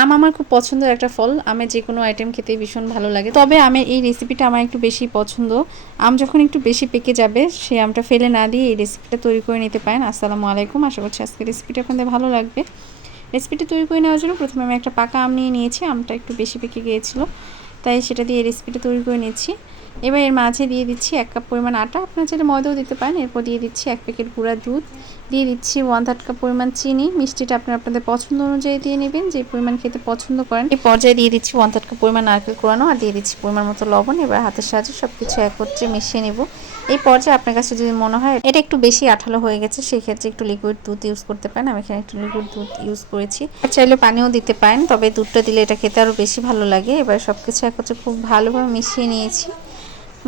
আম আমার খুব পছন্দের একটা ফল। আমের যে কোনো আইটেম খেতে ভীষণ ভালো লাগে। তবে আমের এই রেসিপিটা আমার একটু বেশি পছন্দ। আম যখন একটু বেশি পেকে যাবে সেই আমটা ফেলে না দিয়ে এই রেসিপিটা তৈরি করে নিতে পারেন। আসসালামু আলাইকুম, আশা করছি আজকের রেসিপিটা আপনাদের ভালো লাগবে। রেসিপিটা তৈরি করে নেওয়ার জন্য প্রথমে আমি একটা পাকা আম নিয়ে নিয়েছি। আমটা একটু বেশি পেকে গিয়েছিল, তাই সেটা দিয়ে রেসিপিটা তৈরি করে নিচ্ছি। এবার এর মাঝে দিয়ে দিচ্ছি 1 কাপ পরিমাণ আটা, আপনারা চাইলে ময়দাও দিতে পারেন। এরপর দিয়ে দিচ্ছি 1 প্যাকেট গুঁড়া দুধ, দিয়ে দিচ্ছি 1/3 কাপ পরিমাণ চিনি। মিষ্টিটা আপনারা আপনাদের পছন্দ অনুযায়ী দিয়ে নেবেন, যে পরিমাণ খেতে পছন্দ করেন। এই পর্যায়ে দিয়ে দিচ্ছি 1/3 কাপ পরিমাণ নারকেল কোরানো, আর দিয়ে দিচ্ছি পরিমাণ মতো লবণ। এবার হাতের সাহায্যে সব কিছু একত্রে মিশিয়ে নেব। এই পর্যায়ে আপনার কাছে যদি মনে হয় এটা একটু বেশি আঠালো হয়ে গেছে, সেই ক্ষেত্রে একটু লিকুইড দুধ ইউজ করতে পারেন। আমি এখানে একটু লিকুইড দুধ ইউজ করেছি, চাইলে পানিও দিতে পারেন, তবে দুধটা দিলে এটা খেতে আরও বেশি ভালো লাগে। এবার সব কিছু একত্রে খুব ভালোভাবে মিশিয়ে নিয়েছি।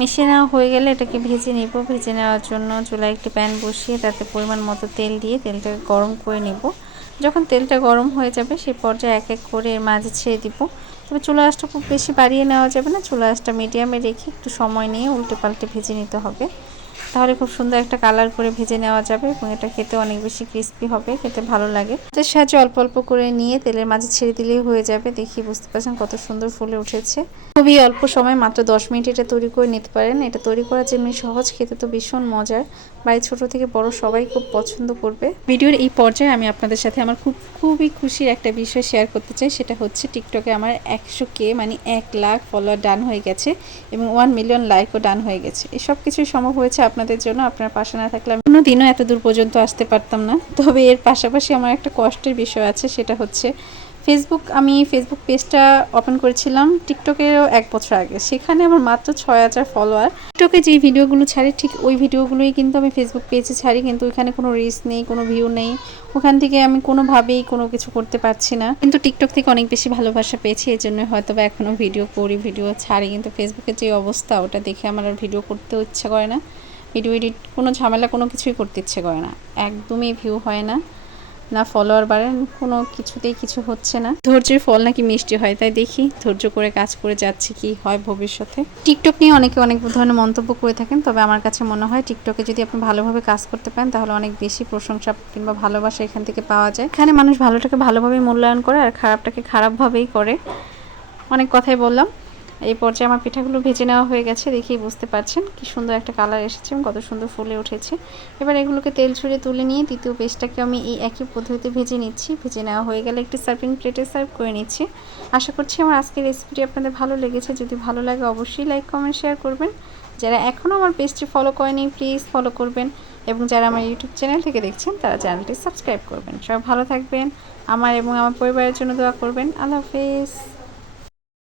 মিশিয়ে নেওয়া হয়ে গেলে এটাকে ভেজে নেব। ভেজে নেওয়ার জন্য চুলায় একটি প্যান বসিয়ে তাতে পরিমাণ মতো তেল দিয়ে তেলটাকে গরম করে নেব। যখন তেলটা গরম হয়ে যাবে সেই পর্যায়ে এক এক করে এর মাঝে ছেড়ে দিব। তবে চুলা আঁচটা খুব বেশি বাড়িয়ে নেওয়া যাবে না, চুলা আঁচটা মিডিয়ামে রেখে একটু সময় নিয়ে উল্টে পাল্টে ভেজে নিতে হবে। তাহলে খুব সুন্দর একটা কালার করে ভেজে নেওয়া যাবে এবং এটা খেতে অনেক বেশি ক্রিস্পি হবে, খেতে ভালো লাগে। এর সাহায্যে অল্প অল্প করে নিয়ে তেলের মাঝে ছেড়ে দিলেই হয়ে যাবে। দেখি বুঝতে পারছেন কত সুন্দর ফুলে উঠেছে। খুবই অল্প সময়, মাত্র 10 মিনিট এটা তৈরি করে নিতে পারেন। এটা তৈরি করা যেমনি সহজ, খেতে তো ভীষণ মজার। বাড়ির ছোট থেকে বড় সবাই খুব পছন্দ করবে। ভিডিওর এই পর্যায়ে আমি আপনাদের সাথে আমার খুবই খুশির একটা বিষয় শেয়ার করতে চাই। সেটা হচ্ছে টিকটকে আমার 100K মানে 1 লাখ ফলোয়ার ডান হয়ে গেছে এবং 1 মিলিয়ন লাইকও ডান হয়ে গেছে। এই সব কিছুই সম্ভব হয়েছে আপনাদের জন্য। আপনার পাশে না থাকলে আমি কোনোদিনও এত দূর পর্যন্ত আসতে পারতাম না। তবে এর পাশাপাশি আমার একটা কষ্টের বিষয় আছে, সেটা হচ্ছে আমি ফেসবুক পেজটা ওপেন করেছিলাম টিকটকেরও 1 বছর আগে। সেখানে আমার মাত্র 6000 ফলোয়ার। টিকটকে যে ভিডিওগুলো ছাড়ি ঠিক ওই ভিডিওগুলোই কিন্তু আমি ফেসবুক পেজে ছাড়ি, কিন্তু ওইখানে কোনো রিচ নেই, কোনো ভিউ নেই। ওখান থেকে আমি কোনোভাবেই কোনো কিছু করতে পারছি না। কিন্তু টিকটক থেকে অনেক বেশি ভালোবাসা পেয়েছি, এই জন্য হয়তো বা এখনও ভিডিও করি, ভিডিও ছাড়ি। কিন্তু ফেসবুকের যে অবস্থা, ওটা দেখে আমার আর ভিডিও করতেও ইচ্ছা করে না। ভিডিও এডিট কোনো ঝামেলা কোনো কিছুই করতে ইচ্ছে করে না। একদমই ভিউ হয় না, না ফলোয়ার বাড়েন, কোনো কিছুতেই কিছু হচ্ছে না। ধৈর্যের ফল নাকি মিষ্টি হয়, তাই দেখি ধৈর্য করে কাজ করে যাচ্ছি, কি হয় ভবিষ্যতে। টিকটক নিয়ে অনেকে অনেক ধরনের মন্তব্য করে থাকেন, তবে আমার কাছে মনে হয় টিকটকে যদি আপনি ভালোভাবে কাজ করতে পারেন তাহলে অনেক বেশি প্রশংসা কিংবা ভালোবাসা এখান থেকে পাওয়া যায়। এখানে মানুষ ভালোটাকে ভালোভাবেই মূল্যায়ন করে আর খারাপটাকে খারাপভাবেই করে। অনেক কথাই বললাম। এই পর্যায়ে আমার পিঠাগুলো ভেজে নেওয়া হয়ে গেছে, দেখেই বুঝতে পারছেন কি সুন্দর একটা কালার এসেছে এবং কত সুন্দর ফুলে উঠেছে। এবার এগুলোকে তেল ছড়িয়ে তুলে নিয়ে দ্বিতীয় পেজটাকে আমি এই একই পদ্ধতিতে ভেজে নিচ্ছি। ভেজে নেওয়া হয়ে গেলে একটি সার্ভিং প্লেটে সার্ভ করে নিচ্ছি। আশা করছি আমার আজকের রেসিপিটি আপনাদের ভালো লেগেছে। যদি ভালো লাগে অবশ্যই লাইক কমেন্ট শেয়ার করবেন। যারা এখনও আমার পেজটি ফলো করেনি প্লিজ ফলো করবেন, এবং যারা আমার ইউটিউব চ্যানেল থেকে দেখছেন তারা চ্যানেলটি সাবস্ক্রাইব করবেন। সবাই ভালো থাকবেন, আমার এবং আমার পরিবারের জন্য দোয়া করবেন। আল্লাহ হাফেজ।